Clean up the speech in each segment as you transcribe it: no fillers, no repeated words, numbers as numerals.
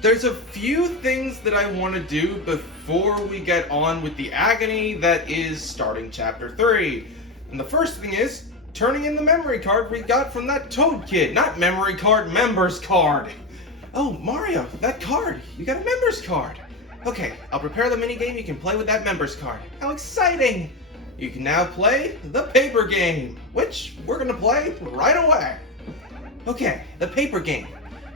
There's a few things that I want to do before we get on with the agony that is starting Chapter 3. And the first thing is turning in the memory card we got from that Toad kid. Not memory card, members card. Oh, Mario, that card. You got a members card. Okay, I'll prepare the minigame you can play with that members card. How exciting! You can now play the paper game, which we're going to play right away. Okay, the paper game.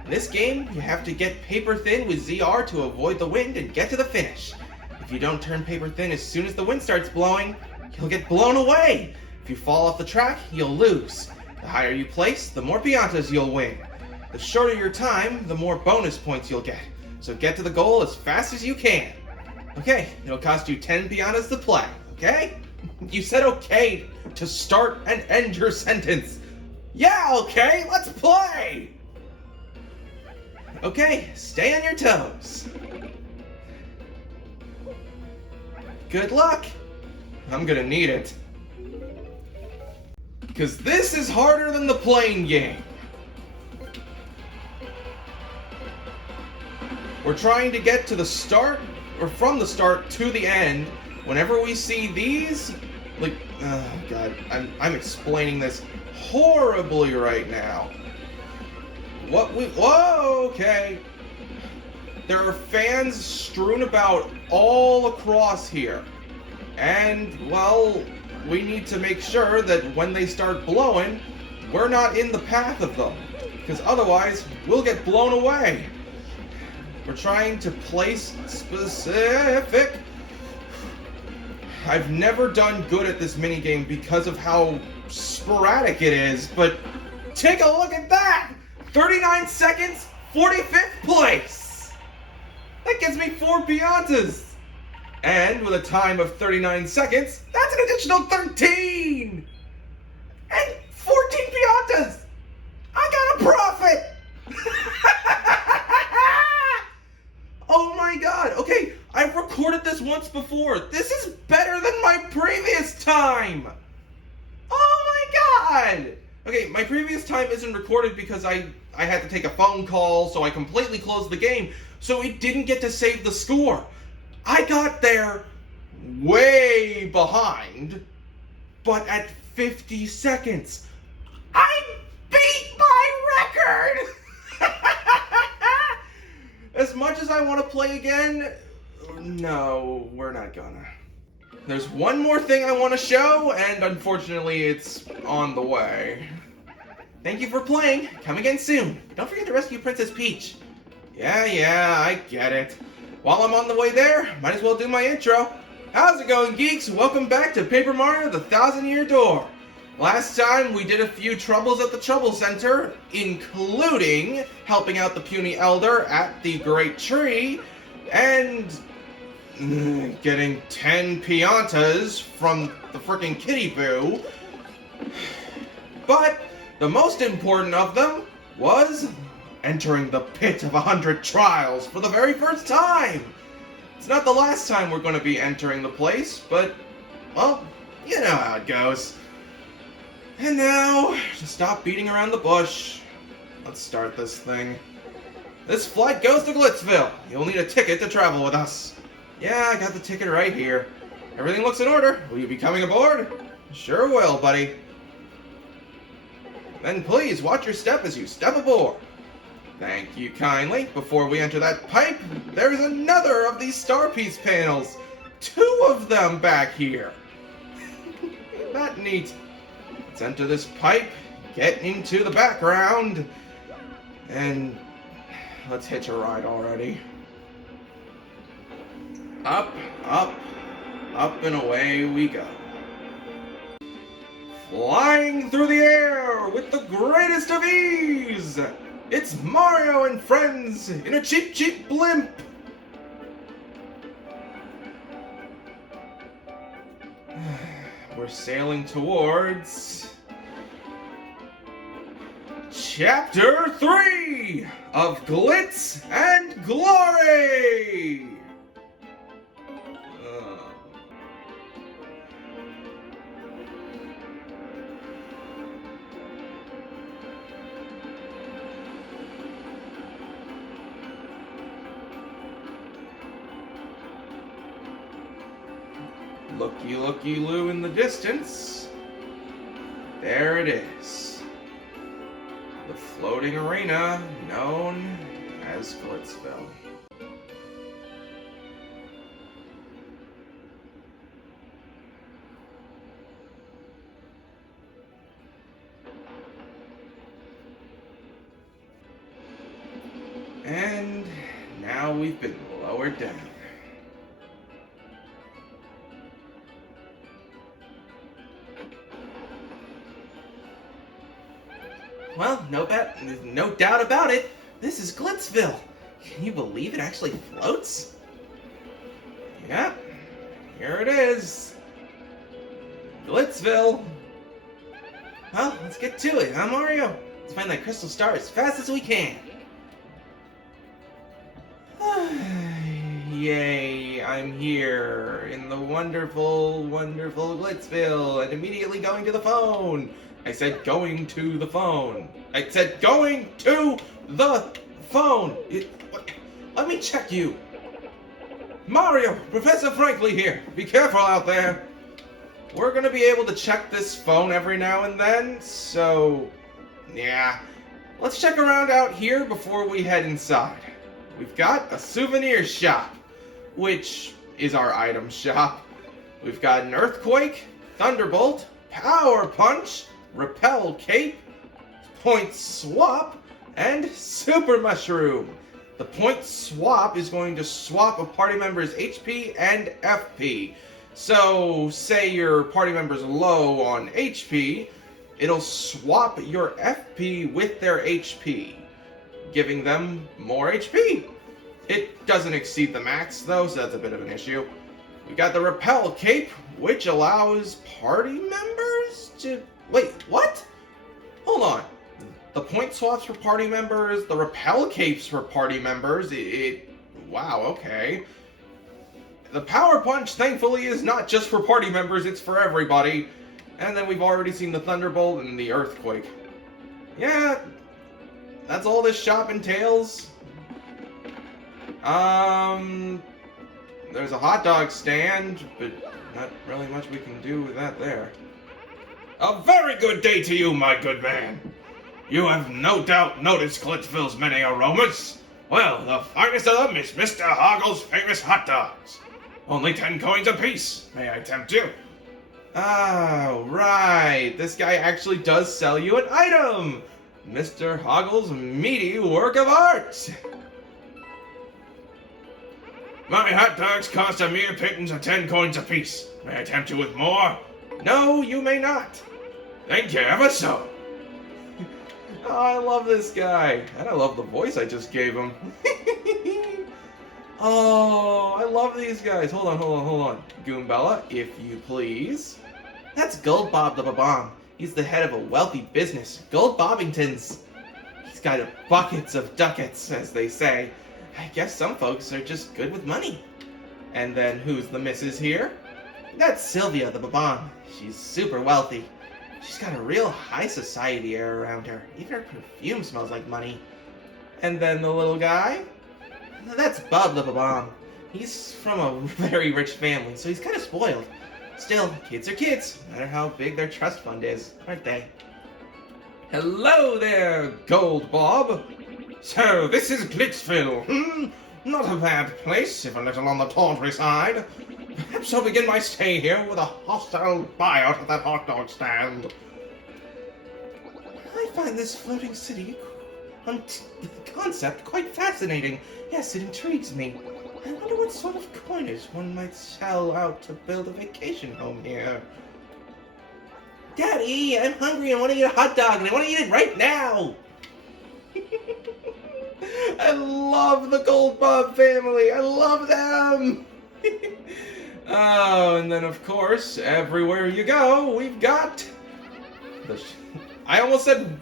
In this game, you have to get paper thin with ZR to avoid the wind and get to the finish. If you don't turn paper thin as soon as the wind starts blowing, you'll get blown away. If you fall off the track, you'll lose. The higher you place, the more piñatas you'll win. The shorter your time, the more bonus points you'll get. So get to the goal as fast as you can. Okay, it'll cost you 10 piñatas to play, okay? You said okay to start and end your sentence. Yeah, okay, let's play! Okay, stay on your toes. Good luck. I'm gonna need it. Because this is harder than the playing game. We're trying to get to the start, or from the start to the end. Whenever we see these, like, oh god, I'm explaining this horribly right now. Whoa, okay. There are fans strewn about all across here. And, well, we need to make sure that when they start blowing, we're not in the path of them. Because otherwise, we'll get blown away. We're trying to place specific. I've never done good at this minigame because of how sporadic it is, but take a look at that! 39 seconds, 45th place! That gives me 4 piñatas! And with a time of 39 seconds, that's an additional 13! And 14 piñatas! I got a profit! Oh my god, okay, I've recorded this once before. This is better than my previous time! Oh my god! Okay, my previous time isn't recorded because I had to take a phone call, so I completely closed the game, so it didn't get to save the score. I got there way behind, but at 50 seconds. I beat my record! As much as I want to play again, no, we're not gonna. There's one more thing I want to show, and unfortunately it's on the way. Thank you for playing. Come again soon. Don't forget to rescue Princess Peach. Yeah, I get it. While I'm on the way there, might as well do my intro. How's it going, geeks? Welcome back to Paper Mario: The Thousand-Year Door. Last time we did a few troubles at the Trouble Center, including helping out the puny elder at the Great Tree, and getting 10 piñatas from the frickin' Kitty Boo. But the most important of them was entering the Pit of 100 Trials for the very first time. It's not the last time we're going to be entering the place, but, well, you know how it goes. And now, to stop beating around the bush, let's start this thing. This flight goes to Glitzville. You'll need a ticket to travel with us. Yeah, I got the ticket right here. Everything looks in order. Will you be coming aboard? Sure will, buddy. Then please watch your step as you step aboard. Thank you kindly. Before we enter that pipe, there's another of these star piece panels. 2 of them back here. Isn't that neat? Let's enter this pipe, get into the background, and let's hitch a ride already. Up, up, up and away we go. Flying through the air with the greatest of ease, it's Mario and friends in a cheap blimp. We're sailing towards Chapter 3 of Glitz and Glory! looky loo in the distance. There it is. The floating arena known as Glitzville. And now we've been lowered down. Well, no doubt about it, this is Glitzville. Can you believe it actually floats? Yep, here it is. Glitzville. Well, let's get to it, huh, Mario? Let's find that crystal star as fast as we can. Yay, I'm here in the wonderful, wonderful Glitzville and immediately going to the phone. I said going to the phone. I said going to the phone. Let me check you. Mario, Professor Franklin here. Be careful out there. We're going to be able to check this phone every now and then, so yeah. Let's check around out here before we head inside. We've got a souvenir shop, which is our item shop. We've got an earthquake, thunderbolt, power punch, repel cape, point swap, and super mushroom. The point swap is going to swap a party member's HP and FP. So, say your party member's low on HP, it'll swap your FP with their HP, giving them more HP. It doesn't exceed the max though, so that's a bit of an issue. We got the repel cape, which allows party members to... Wait, what? Hold on. The point swaps for party members, the repel capes for party members, wow, okay. The power punch, thankfully, is not just for party members, it's for everybody. And then we've already seen the thunderbolt and the earthquake. Yeah, that's all this shop entails. There's a hot dog stand, but not really much we can do with that there. A very good day to you, my good man. You have no doubt noticed Glitzville's many aromas. Well, the finest of them is Mr. Hoggle's famous hot dogs. Only 10 coins apiece. May I tempt you? Oh, right. This guy actually does sell you an item. Mr. Hoggle's meaty work of art. My hot dogs cost a mere pittance of 10 coins apiece. May I tempt you with more? No, you may not. Thank you ever so. Oh, I love this guy. And I love the voice I just gave him. Oh, I love these guys. Hold on. Goombella, if you please. That's Gold Bob the Babam. He's the head of a wealthy business, Gold Bobbingtons. He's got buckets of ducats, as they say. I guess some folks are just good with money. And then who's the missus here? That's Sylvia the Babam. She's super wealthy. She's got a real high society air around her. Even her perfume smells like money. And then the little guy? That's Bob the Babam. He's from a very rich family, so he's kind of spoiled. Still, kids are kids, no matter how big their trust fund is, aren't they? Hello there, Gold Bob. So, this is Glitzville. Not a bad place, if a little on the tawdry side. Perhaps I'll begin my stay here with a hostile buyout at that hot dog stand. I find this floating city concept quite fascinating. Yes, it intrigues me. I wonder what sort of coinage one might shell out to build a vacation home here. Daddy, I'm hungry. I want to eat a hot dog, and I want to eat it right now. I love the Gold Bob family. I love them. Oh, and then of course, everywhere you go, we've got I almost said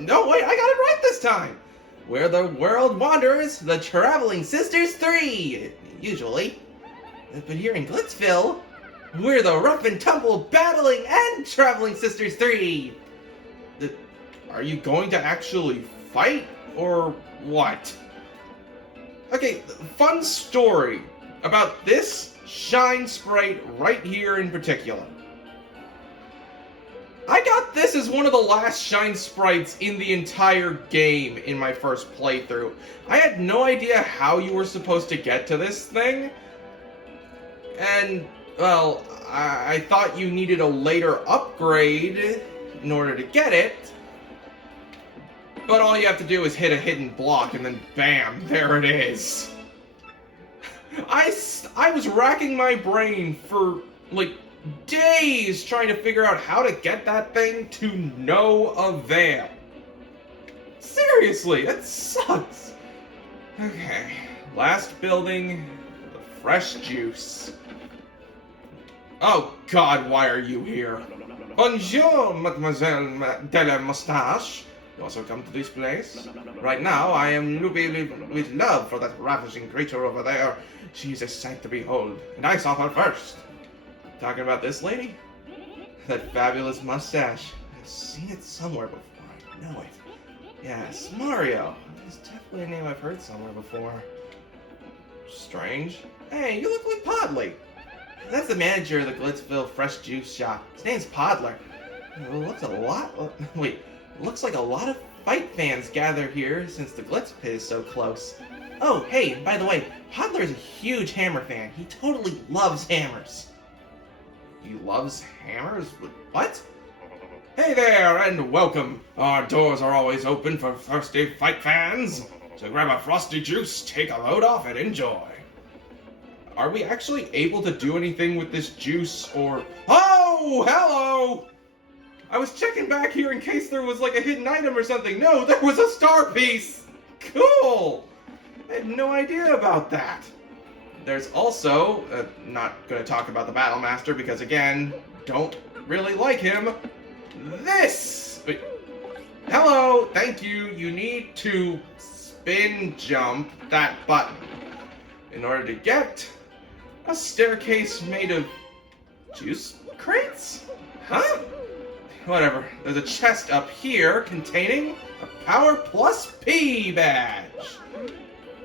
no, wait, I got it right this time. Where the world wanders, the Traveling Sisters 3, usually. But here in Glitzville, we're the Rough and Tumble Battling and Traveling Sisters 3. Are you going to actually fight, or what? Okay, fun story about this. shine sprite right here in particular. I got this as one of the last shine sprites in the entire game in my first playthrough. I had no idea how you were supposed to get to this thing. And, well, I thought you needed a later upgrade in order to get it. But all you have to do is hit a hidden block and then bam, there it is. I was racking my brain for, like, days trying to figure out how to get that thing to no avail. Seriously, that sucks. Okay, last building, the fresh juice. Oh God, why are you here? Bonjour, mademoiselle de la moustache. You also come to this place? Right now, I am loopy with love for that ravishing creature over there. She is a sight to behold, and I saw her first. Talking about this lady? That fabulous mustache. I've seen it somewhere before. I know it. Yes, Mario. It's definitely a name I've heard somewhere before. Strange. Hey, you look like Podley. That's the manager of the Glitzville Fresh Juice Shop. His name's Podler. Looks like a lot of fight fans gather here since the Glitz pit is so close. Oh, hey, by the way, Podler's a huge hammer fan. He totally loves hammers. He loves hammers? What? Hey there, and welcome. Our doors are always open for thirsty fight fans. So grab a frosty juice, take a load off, and enjoy. Are we actually able to do anything with this juice, or... Oh, hello! I was checking back here in case there was like a hidden item or something. No, there was a star piece! Cool! I had no idea about that. There's also, not going to talk about the Battle Master because, again, don't really like him. This! Wait. Hello, thank you. You need to spin jump that button in order to get a staircase made of juice crates? Huh? Whatever. There's a chest up here containing a Power Plus P badge,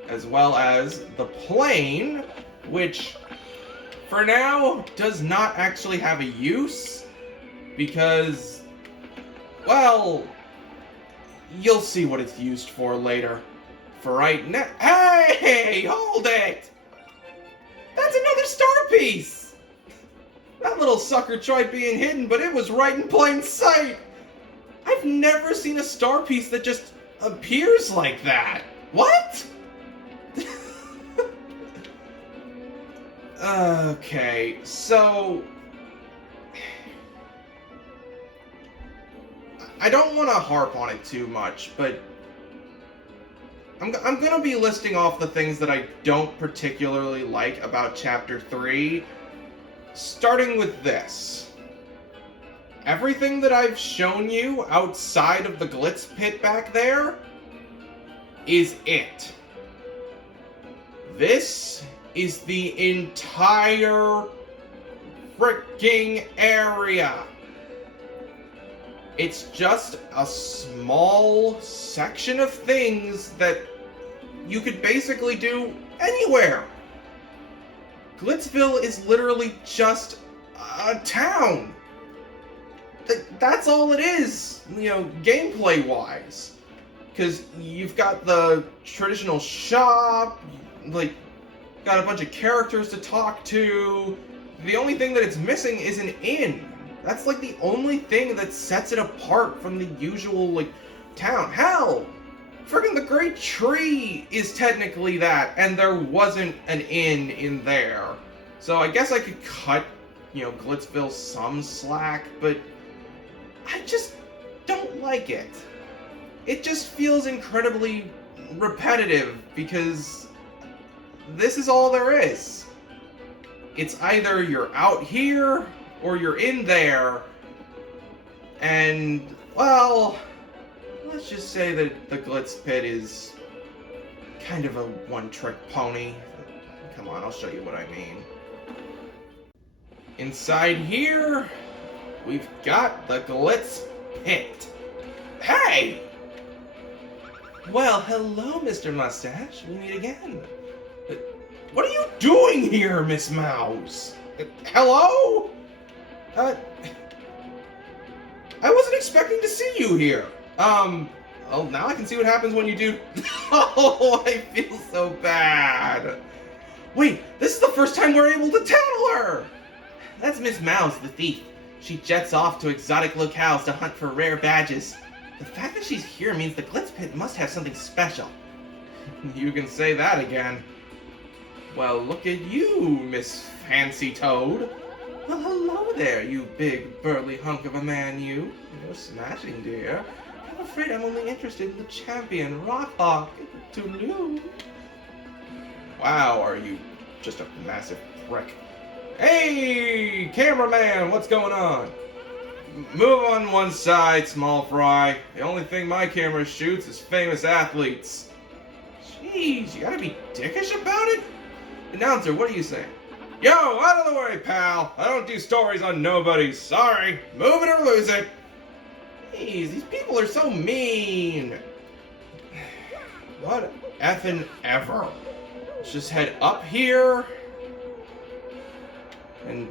as well as the plane, which for now does not actually have a use because, well, you'll see what it's used for later. For right now, hey, hold it! That's another star piece! That little sucker tried being hidden, but it was right in plain sight! I've never seen a star piece that just appears like that. What? Okay, so... I don't want to harp on it too much, but... I'm going to be listing off the things that I don't particularly like about Chapter 3, starting with this. Everything that I've shown you outside of the Glitz pit back there is it. This is the entire freaking area. It's just a small section of things that you could basically do anywhere. Glitzville is literally just a town. That's all it is, you know, gameplay-wise. Because you've got the traditional shop, like, got a bunch of characters to talk to. The only thing that it's missing is an inn. That's like the only thing that sets it apart from the usual, like, town. Hell, friggin' the Great Tree is technically that, and there wasn't an inn in there. So I guess I could cut, you know, Glitzville some slack, but I just don't like it. It just feels incredibly repetitive because this is all there is. It's either you're out here or you're in there, and, well, let's just say that the Glitz pit is kind of a one-trick pony. Come on, I'll show you what I mean. Inside here, we've got the Glitz pit. Hey! Well, hello, Mr. Mustache. We meet again. What are you doing here, Miss Mouse? Hello? I wasn't expecting to see you here. Oh, now I can see what happens when you do... Oh, I feel so bad. Wait, this is the first time we're able to tattle her! That's Miss Mouse, the thief. She jets off to exotic locales to hunt for rare badges. The fact that she's here means the Glitz pit must have something special. You can say that again. Well, look at you, Miss Fancy Toad. Well, hello there, you big, burly hunk of a man, you. You're smashing, dear. I'm afraid I'm only interested in the champion, Rockhawk. Toodaloo. Wow, are you just a massive prick. Hey, cameraman, what's going on? Move on one side, small fry. The only thing my camera shoots is famous athletes. Jeez, you gotta be dickish about it? Announcer, what are you saying? Yo, out of the way, pal. I don't do stories on nobody. Sorry. Move it or lose it. Jeez, these people are so mean. What effing ever. Let's just head up here. And...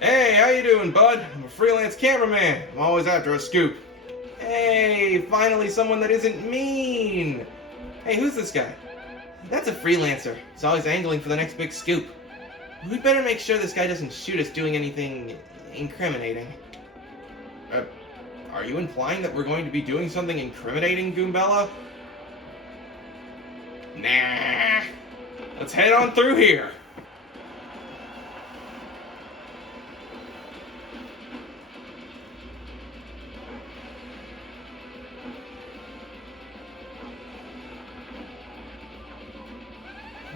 Hey, how you doing, bud? I'm a freelance cameraman. I'm always after a scoop. Hey, finally someone that isn't mean. Hey, who's this guy? That's a freelancer. He's always angling for the next big scoop. We'd better make sure this guy doesn't shoot us doing anything incriminating. Are you implying that we're going to be doing something incriminating, Goombella? Nah. Let's head on through here.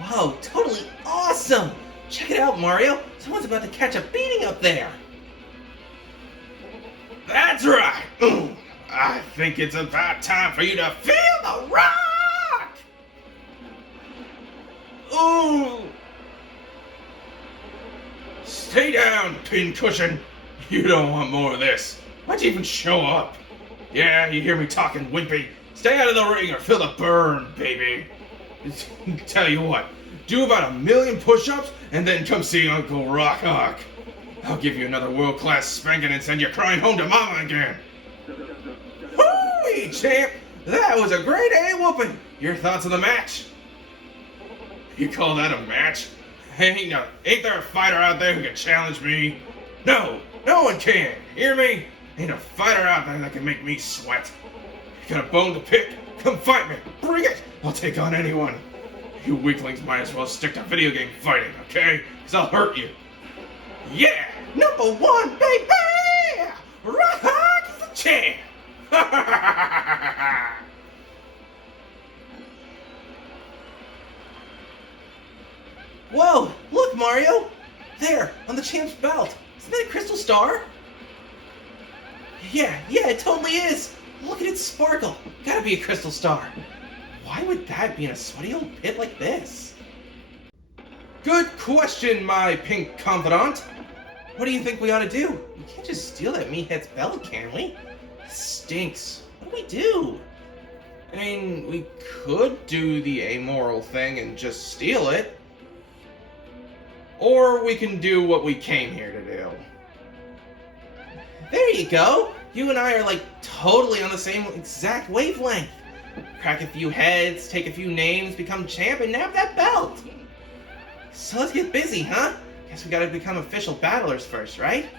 Whoa, totally awesome! Check it out, Mario! Someone's about to catch a beating up there! That's right! I think it's about time for you to feel the rock! Ooh! Stay down, pincushion! You don't want more of this. Why'd you even show up? Yeah, you hear me talking, wimpy. Stay out of the ring or feel the burn, baby. Tell you what, do about 1,000,000 push-ups and then come see Uncle Rockhawk. I'll give you another world-class spanking and send you crying home to mama again. Hooey, champ! That was a great A-whooping! Your thoughts on the match? You call that a match? Ain't there a fighter out there who can challenge me? No, no one can. Hear me? Ain't a fighter out there that can make me sweat. You got a bone to pick? Come fight me. Bring it. I'll take on anyone. You weaklings might as well stick to video game fighting, okay? Because I'll hurt you. Yeah! #1, baby! Rockhawk is the champ! Whoa! Look, Mario! There, on the champ's belt. Isn't that a crystal star? Yeah, it totally is! Look at its sparkle. Gotta be a crystal star. Why would that be in a sweaty old pit like this? Good question, my pink confidant. What do you think we ought to do? We can't just steal that meathead's belt, can we? It stinks. What do we do? I mean, we could do the amoral thing and just steal it. Or we can do what we came here to do. There you go! You and I are like totally on the same exact wavelength. Crack a few heads, take a few names, become champ, and nab that belt! So let's get busy, huh? Guess we gotta become official battlers first, right?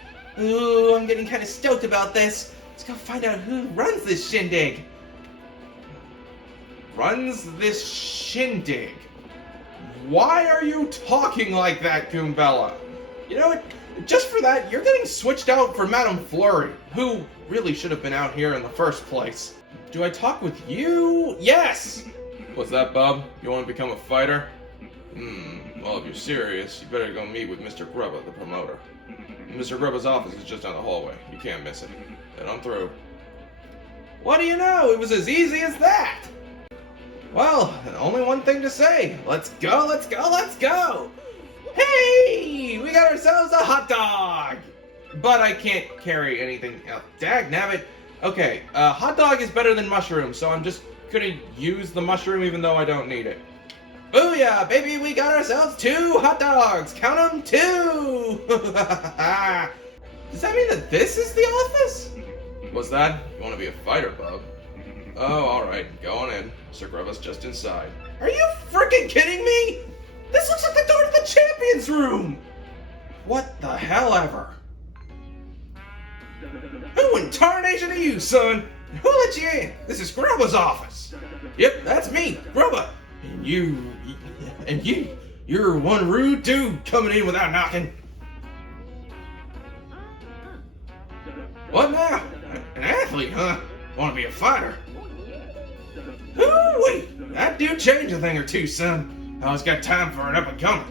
Ooh, I'm getting kinda stoked about this. Let's go find out who runs this shindig. Runs this shindig? Why are you talking like that, Goombella? You know what? Just for that, you're getting switched out for Madame Flurry, who really should have been out here in the first place. Do I talk with you? Yes! What's that, bub? You want to become a fighter? Well, if you're serious, you better go meet with Mr. Grubba, the promoter. Mr. Grubba's office is just down the hallway. You can't miss it. Then I'm through. What do you know? It was as easy as that! Well, only one thing to say. Let's go, let's go, let's go! Hey! We got ourselves a hot dog! But I can't carry anything else. Dagnabbit. Okay, hot dog is better than mushroom, so I'm just gonna use the mushroom even though I don't need it. Booyah, baby, we got ourselves 2 hot dogs. Count them, 2. Does that mean that this is the office? What's that? You want to be a fighter, bub? Oh, alright. Go on in. Mr. Grubba's just inside. Are you freaking kidding me? This looks like the door to the champions room! What the hell ever? Who in tarnation are you, son? Who let you in? This is Grubba's office. Yep, that's me, Grubba. And you're one rude dude coming in without knocking. What now? An athlete, huh? Want to be a fighter? Ooh-wee! That dude changed a thing or two, son. I always got time for an up-and-comer.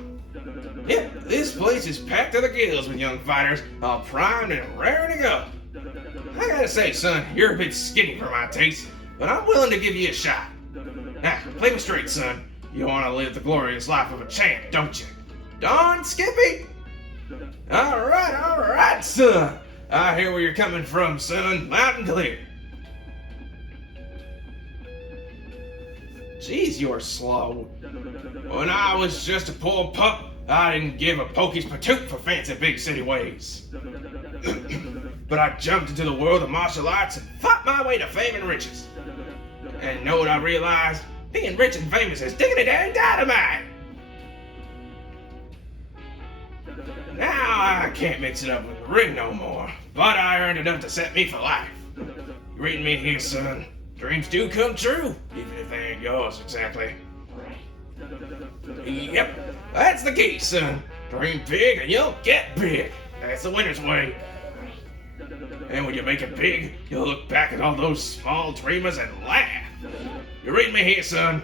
Yep, this place is packed to the gills with young fighters, all primed and raring to go. I gotta say, son, you're a bit skinny for my taste, but I'm willing to give you a shot. Now, play me straight, son. You want to live the glorious life of a champ, don't you? Darn Skippy! Alright, son. I hear where you're coming from, son. Loud and clear. Jeez, you're slow. When I was just a poor pup, I didn't give a pokey's patoot for fancy big city ways. But I jumped into the world of martial arts and fought my way to fame and riches. And know what I realized? Being rich and famous is diggity dang dynamite! Now I can't mix it up with the ring no more, but I earned enough to set me for life. You reading me here, son? Dreams do come true, even if they ain't yours exactly. Yep, that's the key, son. Dream big and you'll get big. That's the winner's way. And when you make it big, you'll look back at all those small dreamers and laugh. You reading me here, son?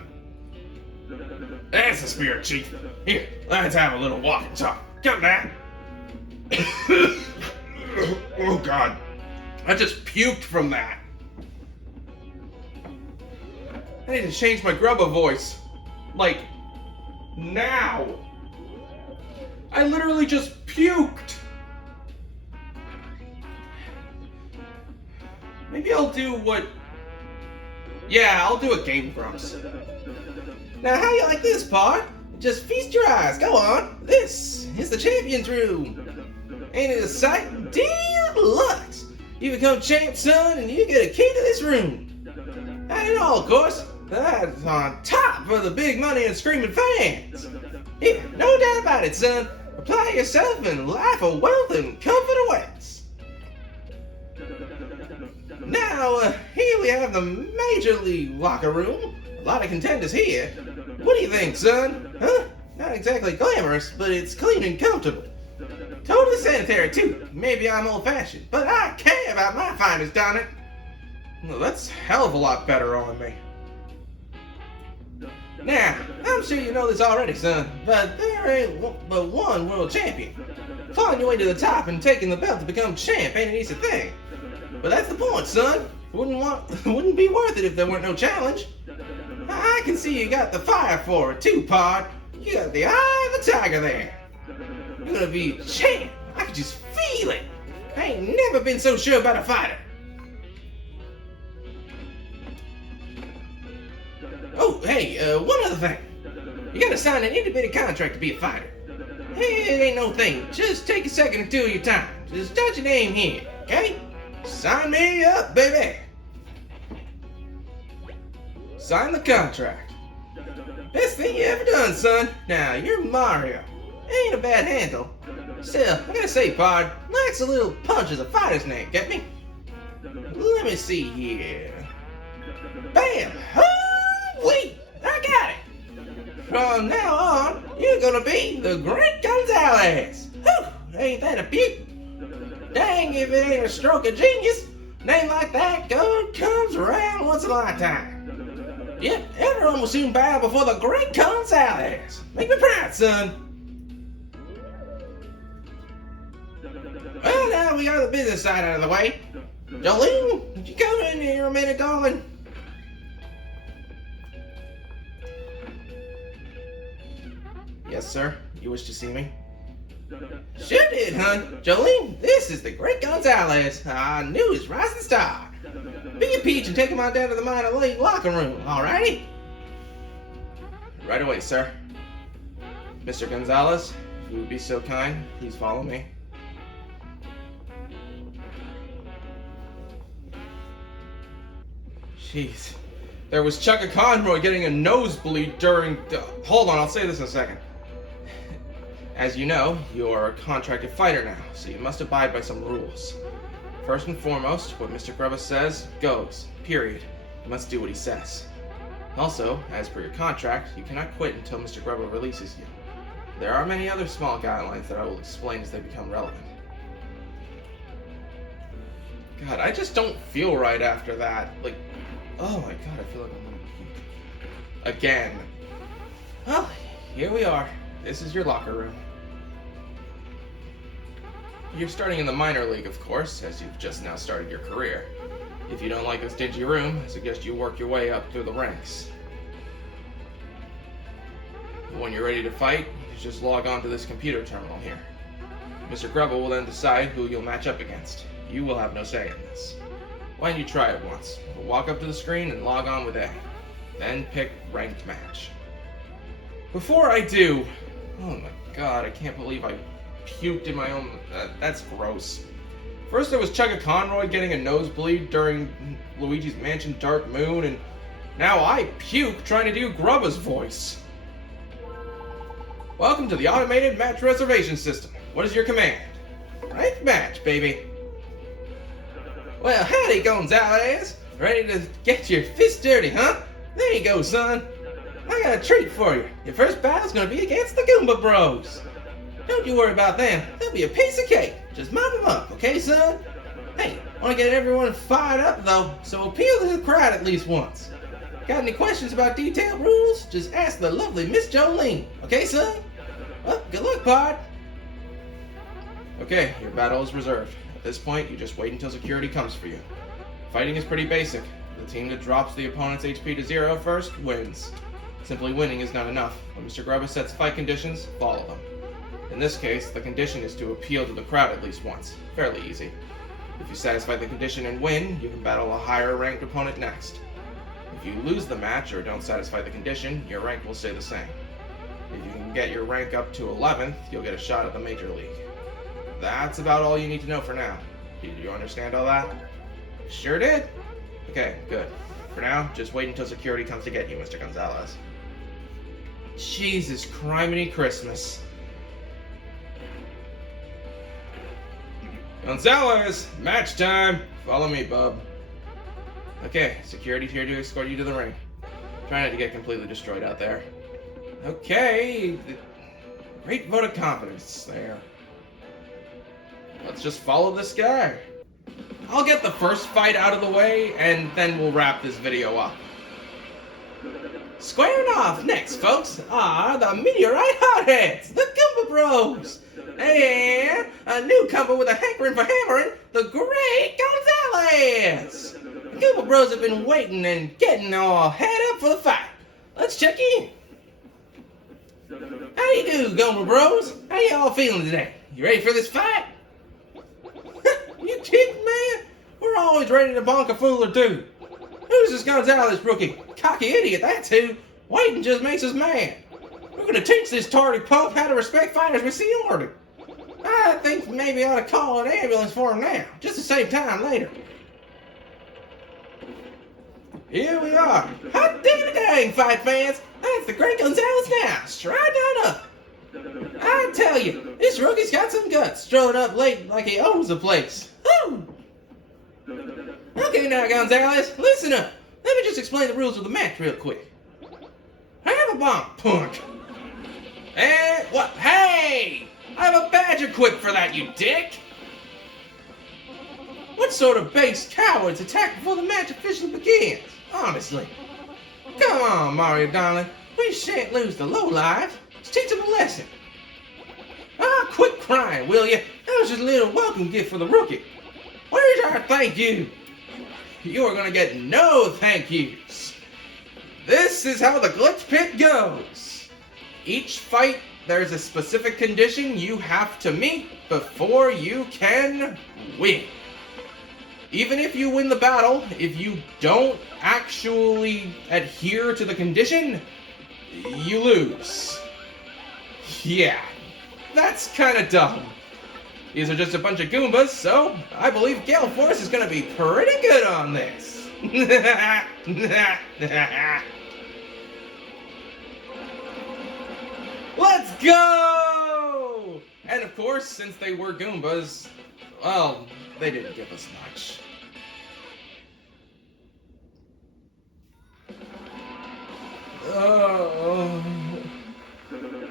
That's the spirit, Chief. Here, let's have a little walk and talk. Come now. Oh, God. I just puked from that. I need to change my Grubba voice. Like, now. I literally just puked. Maybe I'll do what... Yeah, I'll do a Game Grumps. Now, how you like this, Pod? Just feast your eyes. Go on. This is the Champions Room. Ain't it a sight? Dear Lux! You become champ, son, and you get a key to this room. That ain't all, of course. That's on top of the big money and screaming fans. Yeah, no doubt about it, son. Apply yourself and life of wealth and comfort awaits. Now, here we have the Major League locker room. A lot of contenders here. What do you think, son? Huh? Not exactly glamorous, but it's clean and comfortable. Totally sanitary, too. Maybe I'm old-fashioned, but I care about my finest, darn it. Well, that's a hell of a lot better on me. Now, I'm sure you know this already, son, but there ain't but one world champion. Clawing your way to the top and taking the belt to become champ ain't an easy thing. But that's the point, son. Wouldn't be worth it if there weren't no challenge. I can see you got the fire for it too, Pod. You got the eye of the tiger there. You're gonna be champ. I can just feel it. I ain't never been so sure about a fighter. Oh, hey, one other thing. You gotta sign an itty-bitty contract to be a fighter. It ain't no thing. Just take a second or two of your time. Just touch your name here, okay? Sign me up, baby. Sign the contract. Best thing you ever done, son. Now, you're Mario. Ain't a bad handle. Still, I gotta say, Pod, lacks a little punch as a fighter's name, get me? Let me see here. Bam! Wait, I got it. From now on, you're gonna be the Great Gonzalez. Whew, ain't that a beaut? Dang if it ain't a stroke of genius. Name like that comes around once in a lifetime. Yep, everyone will soon bow before the Great Gonzalez. Make me proud, son. Well, now we got the business side out of the way. Jolene, would you come in here a minute, darling? Yes, sir. You wish to see me? Sure did, hon. Jolene, this is the Great Gonzalez, our newest rising star. Be a peach and take him on down to the minor league locker room, alrighty? Right away, sir. Mr. Gonzalez, if you would be so kind, please follow me. Jeez. There was Chugga Conroy getting a nosebleed during... Hold on, I'll say this in a second. As you know, you're a contracted fighter now, so you must abide by some rules. First and foremost, what Mr. Grubba says goes. Period. You must do what he says. Also, as per your contract, you cannot quit until Mr. Grubba releases you. There are many other small guidelines that I will explain as they become relevant. God, I just don't feel right after that. Like, oh my god, I feel like I'm gonna puke. Again. Well, here we are. This is your locker room. You're starting in the minor league, of course, as you've just now started your career. If you don't like this dingy room, I suggest you work your way up through the ranks. When you're ready to fight, you just log on to this computer terminal here. Mr. Grubba will then decide who you'll match up against. You will have no say in this. Why don't you try it once? We'll walk up to the screen and log on with A. Then pick Ranked Match. Before I do... Oh my god, I can't believe I puked in my own... that's gross. First there was Chugga Conroy getting a nosebleed during Luigi's Mansion Dark Moon, and now I puke trying to do Grubba's voice. Welcome to the automated match reservation system. What is your command? Ranked match, baby. Well, howdy, Gonzalez. Ready to get your fist dirty, huh? There you go, son. I got a treat for you. Your first battle's gonna be against the Goomba Bros. Don't you worry about them. They'll be a piece of cake. Just mop them up, okay, son? Hey, want to get everyone fired up, though, so appeal to the crowd at least once. Got any questions about detailed rules? Just ask the lovely Miss Jolene. Okay, son? Well, good luck, Pod. Okay, your battle is reserved. At this point, you just wait until security comes for you. Fighting is pretty basic. The team that drops the opponent's HP to 0 first wins. Simply winning is not enough. When Mr. Grubba sets fight conditions, follow them. In this case, the condition is to appeal to the crowd at least once. Fairly easy. If you satisfy the condition and win, you can battle a higher ranked opponent next. If you lose the match or don't satisfy the condition, your rank will stay the same. If you can get your rank up to 11th, you'll get a shot at the Major League. That's about all you need to know for now. Did you understand all that? Sure did. Okay, good. For now, just wait until security comes to get you, Mr. Gonzalez. Jesus criminy Christmas. Gonzalez, match time. Follow me, bub. Okay, security's here to escort you to the ring. Try not to get completely destroyed out there. Okay, great vote of confidence there. Let's just follow this guy. I'll get the first fight out of the way, and then we'll wrap this video up. Squaring off next, folks, are the Meteorite Hotheads, the Goomba Bros, and a newcomer with a hankering for hammering, the Great Gonzalez. The Goomba Bros have been waiting and getting all head up for the fight. Let's check in. How you do, Goomba Bros? How y'all feeling today? You ready for this fight? You kidding, man? We're always ready to bonk a fool or two. Who's this Gonzalez rookie? Cocky idiot, that too. Waiting just makes us mad. We're gonna teach this tardy punk how to respect fighters we see ordered. I think maybe I ought to call an ambulance for him now, just to save time later. Here we are. Hot dang, fight fans. That's the Great Gonzalez now, stride down up. I tell you, this rookie's got some guts, strolling up late like he owns the place. Woo! Okay now, Gonzalez, listen up. Let me just explain the rules of the match real quick. Have a bomb, punk. And what? Hey! I have a badge equipped for that, you dick! What sort of base cowards attack before the match officially begins? Honestly. Come on, Mario darling. We shan't lose the lowlife. Let's teach them a lesson. Ah, quit crying, will you? That was just a little welcome gift for the rookie. Where's our thank you? You are gonna get no thank yous. This is how the Glitz pit goes. Each fight, there's a specific condition you have to meet before you can win. Even if you win the battle, if you don't actually adhere to the condition, you lose. Yeah, that's kind of dumb. These are just a bunch of Goombas, so I believe Gale Force is going to be pretty good on this. Let's go! And of course, since they were Goombas, well, they didn't give us much. Oh.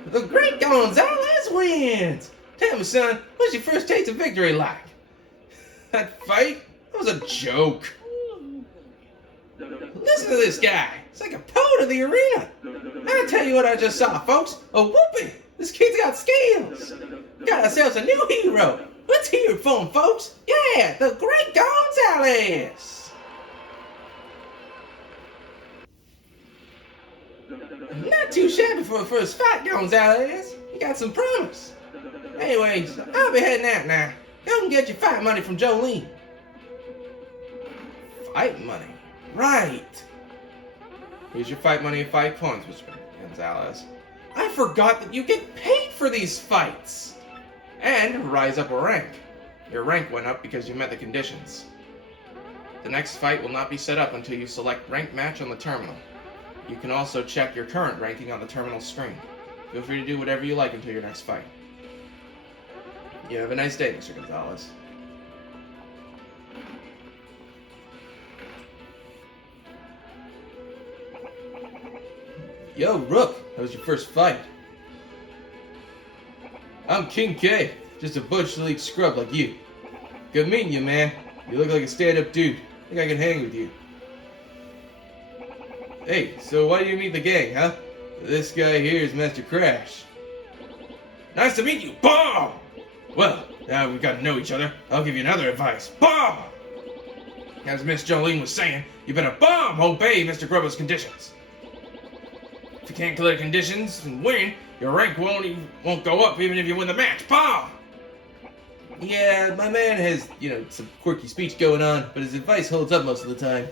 The Great Gonzalez wins! Tell me, son, what's your first taste of victory like? That fight? That was a joke. Listen to this guy. It's like a poet of the arena. I'll tell you what I just saw, folks. A whooping. This kid's got skills. Got ourselves a new hero. Let's hear it for him, folks. Yeah, the Great Gonzalez. Not too shabby for a first fight, Gonzalez. You got some promise. Anyways, I'll be heading out now. Go and get your fight money from Jolene. Fight money? Right. Here's your fight money of 5 points, Mr. Gonzalez. I forgot that you get paid for these fights. And rise up a rank. Your rank went up because you met the conditions. The next fight will not be set up until you select Ranked Match on the terminal. You can also check your current ranking on the terminal screen. Feel free to do whatever you like until your next fight. You have a nice day, Mr. Gonzalez. Yo, Rook, how was your first fight? I'm King K, just a Bush League scrub like you. Good meeting you, man. You look like a stand-up dude. I think I can hang with you. Hey, so why do you meet the gang, huh? This guy here is Master Crash. Nice to meet you, Bomb! Well, now we've got to know each other. I'll give you another advice. Bomb! As Miss Jolene was saying, you better bomb obey Mr. Grubba's conditions. If you can't clear the conditions and win, your rank won't go up even if you win the match. Bomb! Yeah, my man has, some quirky speech going on, but his advice holds up most of the time.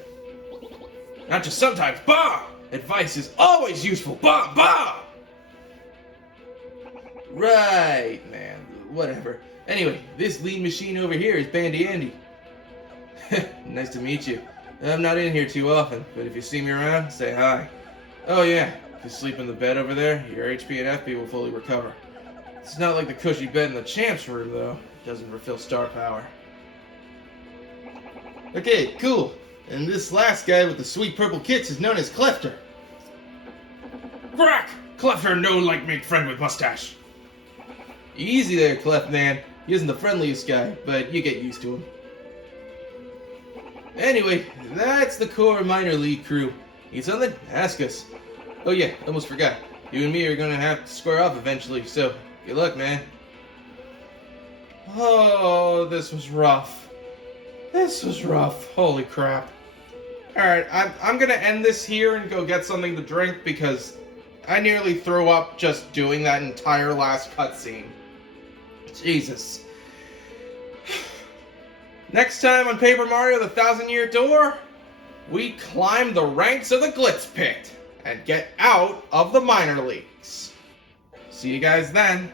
Not just sometimes. Bomb! Advice is always useful. Bomb! Bomb! Right, man. Whatever. Anyway, this lean machine over here is Bandy Andy. Nice to meet you. I'm not in here too often, but if you see me around, say hi. Oh yeah, if you sleep in the bed over there, your HP and FP will fully recover. It's not like the cushy bed in the champ's room, though. It doesn't refill star power. Okay, cool. And this last guy with the sweet purple kits is known as Clefter. Crack! Clefter no like make friend with mustache. Easy there, Clef man. He isn't the friendliest guy, but you get used to him. Anyway, that's the core minor league crew. Need something? Ask us. Oh yeah, almost forgot. You and me are gonna have to square off eventually, so good luck, man. Oh, this was rough. This was rough. Holy crap. Alright, I'm gonna end this here and go get something to drink because I nearly threw up just doing that entire last cutscene. Jesus. Next time on Paper Mario the 1000-Year Door, we climb the ranks of the Glitz Pit and get out of the minor leagues. See you guys then.